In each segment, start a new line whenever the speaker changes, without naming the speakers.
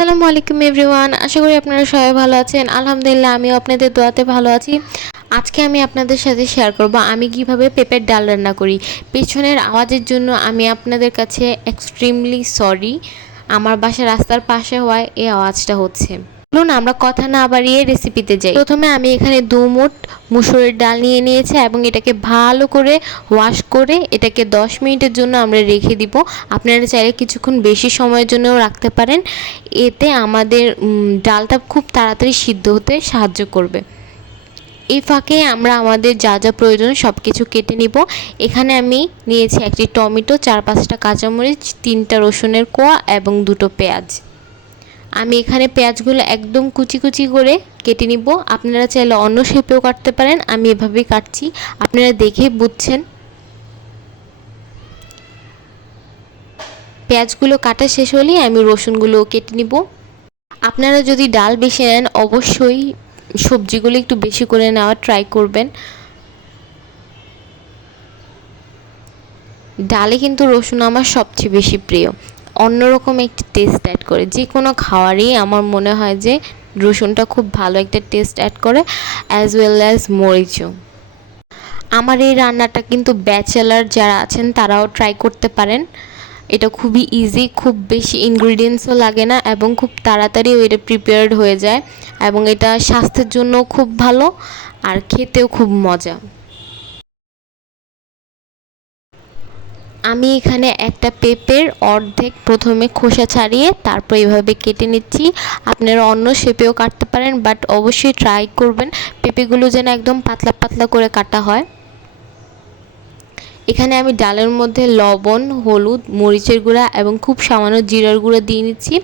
আসসালামু আলাইকুম এভরিওয়ান, আশা করি আপনারা সবাই ভালো আছেন। আলহামদুলিল্লাহ আমি আপনাদের দোয়াতে ভালো আছি। আজকে আমি আপনাদের সাথে শেয়ার করব, আমি কীভাবে পেঁপের ডাল রান্না করি। পেছনের আওয়াজের জন্য আমি আপনাদের কাছে এক্সট্রিমলি সরি আমার বাসা রাস্তার পাশে হওয়ায় এই আওয়াজটা হচ্ছে। চলুন আমরা কথা না বাড়িয়ে রেসিপিতে যাই। প্রথমে আমি এখানে দু মুঠ মুসুরের ডাল নিয়ে নিয়েছি এবং এটাকে ভালো করে ওয়াশ করে এটাকে দশ মিনিটের জন্য আমরা রেখে দিব। আপনারা চাইলে কিছুক্ষণ বেশি সময়ের জন্যও রাখতে পারেন। এতে আমাদের ডালটা খুব তাড়াতাড়ি সিদ্ধ হতে সাহায্য করবে। এই ফাঁকে আমরা আমাদের যা যা প্রয়োজন সব কিছু কেটে নিব। এখানে আমি নিয়েছি একটি টমেটো, চার পাঁচটা কাঁচামরিচ, তিনটা রসুনের কোয়া এবং দুটো পেঁয়াজ। আমি এখানে পেঁয়াজগুলো একদম কুচি কুচি করে কেটে নিব। আপনারা চাইলে অন্য শেপেও কাটতে পারেন, আমি এভাবেই কাটছি। আপনারা দেখেই বুঝছেন। পেঁয়াজগুলো কাটা শেষ হলেই আমি রসুনগুলো কেটে নিব। আপনারা যদি ডাল বেশি নেন, অবশ্যই সবজিগুলো একটু বেশি করে নেওয়ার ট্রাই করবেন। ডালে কিন্তু রসুন আমার সবচেয়ে বেশি প্রিয়। অন্যরকম একটি টেস্ট অ্যাড করে। যে কোনো খাওয়ারই আমার মনে হয় যে রসুনটা খুব ভালো একটা টেস্ট অ্যাড করে অ্যাজ ওয়েল অ্যাজ মরিচও। আমার এই রান্নাটা কিন্তু ব্যাচেলার যারা আছেন তারাও ট্রাই করতে পারেন। এটা খুবই ইজি খুব বেশি ইনগ্রিডিয়েন্টসও লাগে না এবং খুব তাড়াতাড়ি এটা প্রিপেয়ার্ড হয়ে যায় এবং এটা স্বাস্থ্যের জন্য খুব ভালো আর খেতেও খুব মজা। আমি এখানে একটা পেঁপের অর্ধেক প্রথমে খোসা ছাড়িয়ে তারপর এভাবে কেটে নিচ্ছি। আপনারা অন্য শেপেও কাটতে পারেন বাট অবশ্যই ট্রাই করবেন। পেঁপেগুলো যেন একদম পাতলা পাতলা করে কাটা হয়। এখানে আমি ডালের মধ্যে লবণ, হলুদ, মরিচের গুঁড়া এবং খুব সামান্য জিরার গুঁড়া দিয়ে নিচ্ছি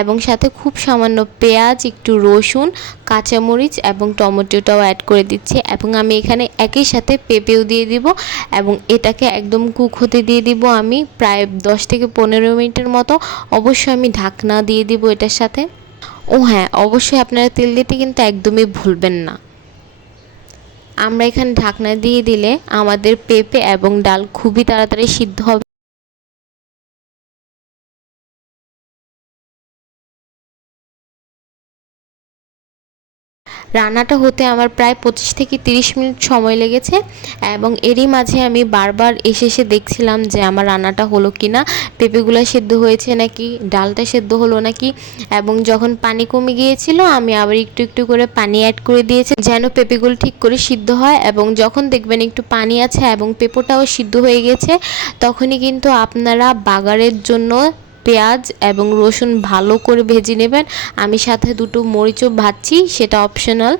এবং সাথে খুব সামান্য পেঁয়াজ, একটু রসুন, কাঁচামরিচ এবং টমেটোটাও অ্যাড করে দিচ্ছি এবং আমি এখানে একই সাথে পেঁপেও দিয়ে দিব এবং এটাকে একদম কুক হতে দিয়ে দিব আমি প্রায় দশ থেকে পনেরো মিনিটের মতো। অবশ্যই আমি ঢাকনা দিয়ে দিব এটার সাথে। ও হ্যাঁ অবশ্যই আপনারা তেল দিতে কিন্তু একদমই ভুলবেন না। আমরা এখানে ঢাকনা দিয়ে দিলে আমাদের পেঁপে এবং ডাল খুবই তাড়াতাড়ি সিদ্ধ হবে। রান্নাটা হতে আমার প্রায় পঁচিশ থেকে তিরিশ মিনিট সময় লেগেছে এবং এরই মাঝে আমি বারবার এসে এসে দেখছিলাম যে আমার রান্নাটা হলো কি না পেঁপেগুলো সেদ্ধ হয়েছে নাকি, ডালটা সেদ্ধ হলো নাকি এবং যখন পানি কমে গিয়েছিল আমি আবার একটু একটু করে পানি অ্যাড করে দিয়েছি যেন পেঁপেগুলো ঠিক করে সিদ্ধ হয় এবং যখন দেখবেন একটু পানি আছে এবং পেঁপোটাও সিদ্ধ হয়ে গেছে, তখনই কিন্তু আপনারা বাগারের জন্য পেঁয়াজ এবং রসুন ভালো করে ভেজে নেবেন। আমি সাথে দুটো মরিচও ভাজছি, সেটা অপশনাল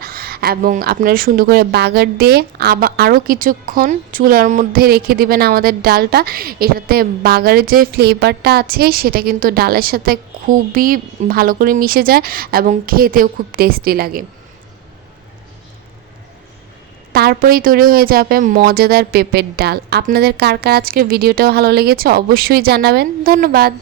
এবং আপনারা সুন্দর করে বাগার দিয়ে আবার আরও কিছুক্ষণ চুলার মধ্যে রেখে দিবেন আমাদের ডালটা। এটাতে বাগারের যে ফ্লেভারটা আছে, সেটা কিন্তু ডালের সাথে খুবই ভালো করে মিশে যায় এবং খেতেও খুব টেস্টি লাগে। তারপরেই তৈরি হয়ে যাবে মজাদার পেঁপের ডাল। আপনাদের কার কার আজকের ভিডিওটা ভালো লেগেছে অবশ্যই জানাবেন। ধন্যবাদ।